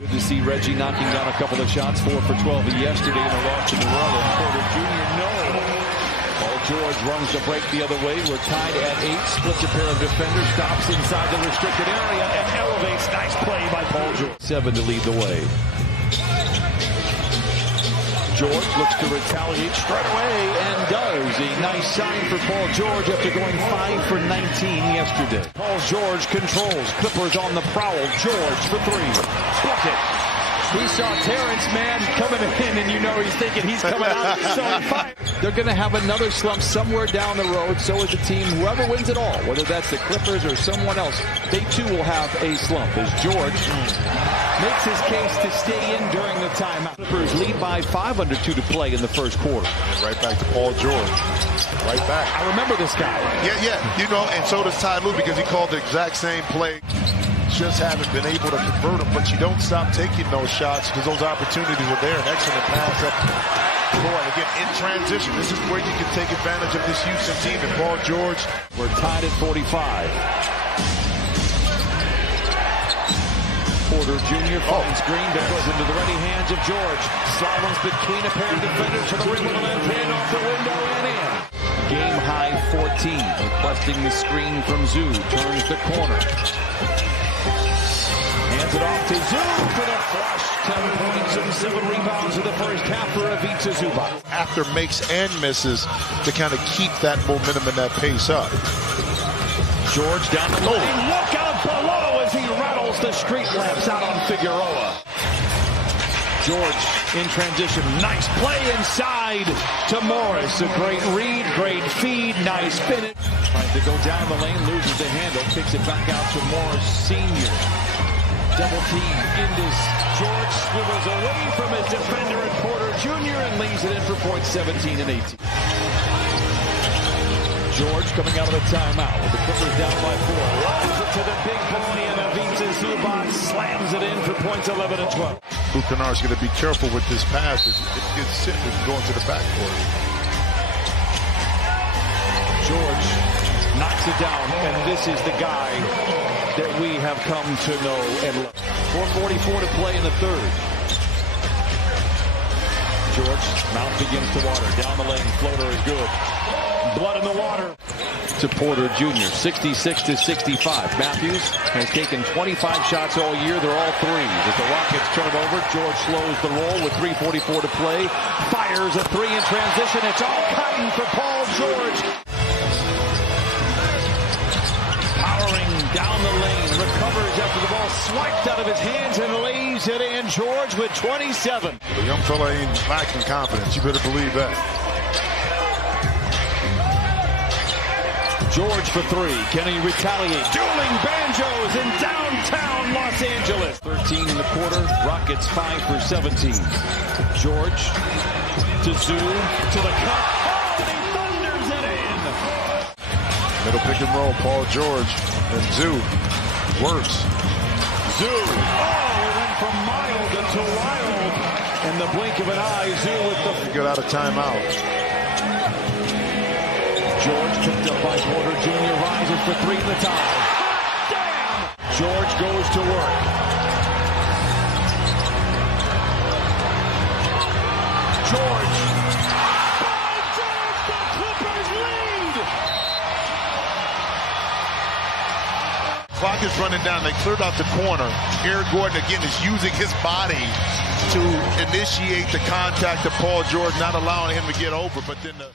Good to see Reggie knocking down a couple of shots, 4 for 12 yesterday in a loss to New Orleans. Porter Jr. no. Paul George runs the break the other way. We're tied at 8. Splits a pair of defenders. Stops inside the restricted area and elevates. Nice play by Paul George. 7 to lead the way. George looks to retaliate straight away and does. A nice sign for Paul George after going 5 for 19 yesterday. Paul George controls. Clippers on the prowl. George for 3. Bucket. He saw Terrence Mann coming in, and you know he's thinking he's coming out. So he fired. They're going to have another slump somewhere down the road. So is the team. Whoever wins it all, whether that's the Clippers or someone else, they too will have a slump. As George makes his case to stay in during the timeout. Clippers lead by 5 under 2 to play in the first quarter. And right back to Paul George. Right back. I remember this guy. Yeah. You know, and so does Ty Lue because he called the exact same play. Just haven't been able to convert them, but you don't stop taking those shots because those opportunities are there. An excellent pass up. Boy, again, in transition, this is where you can take advantage of this Houston team. And Paul George. We're tied at 45. Porter Jr. finds Green that goes into the ready hands of George. Slaloms between a pair of defenders to the rim with a left hand off the window and in. Game high 14. Requesting the screen from Zoo. Turns the corner. Hands it off to Zoo for the flush. 10 points and 7 rebounds in the first half for Ivica Zubac. After makes and misses to kind of keep that momentum and that pace up. George down the lane. Look out below as he rattles the street lamps out on Figueroa. George in transition. Nice play inside to Morris. A great read, great feed, nice finish. Tries to go down the lane, loses the handle, kicks it back out to Morris Sr. Double team into George, swivels away from his defender and Porter Jr. and leaves it in for points 17 and 18. George coming out of the timeout with the Clippers down by 4. Runs it to the big boy and Ivica Zubac slams it in for points 11 and 12. Luke Kennard's going to be careful with this pass as it gets sent and go into the backcourt. George knocks it down, and this is the guy that we have come to know and love. 4:44 to play in the third. George, mouth begins to water. Down the lane, floater is good. Blood in the water. To Porter Jr., 66-65. Matthews has taken 25 shots all year. They're all threes. As the Rockets turn it over, George slows the roll with 3:44 to play. Fires a 3 in transition. It's all cotton for Paul George. Powering down the lane, recovers after the ball swiped out of his hands and lays it in. George with 27. The young fella ain't lacking confidence. You better believe that. George for 3. Can he retaliate? Dueling banjos in downtown Los Angeles. 13 in the quarter. Rockets 5 for 17. George to Zoo to the cup. Oh, and he thunders it in. Middle pick and roll. Paul George and Zoo works. Zoo. Oh, it went from mild to wild. In the blink of an eye, Zoo with the... Get out of timeout. George picked up by Porter Jr. Rises for 3 in the tie. Damn! George goes to work. George. By George, the Clippers lead! Clock is running down. They cleared out the corner. Eric Gordon, again, is using his body to initiate the contact of Paul George, not allowing him to get over. But then the...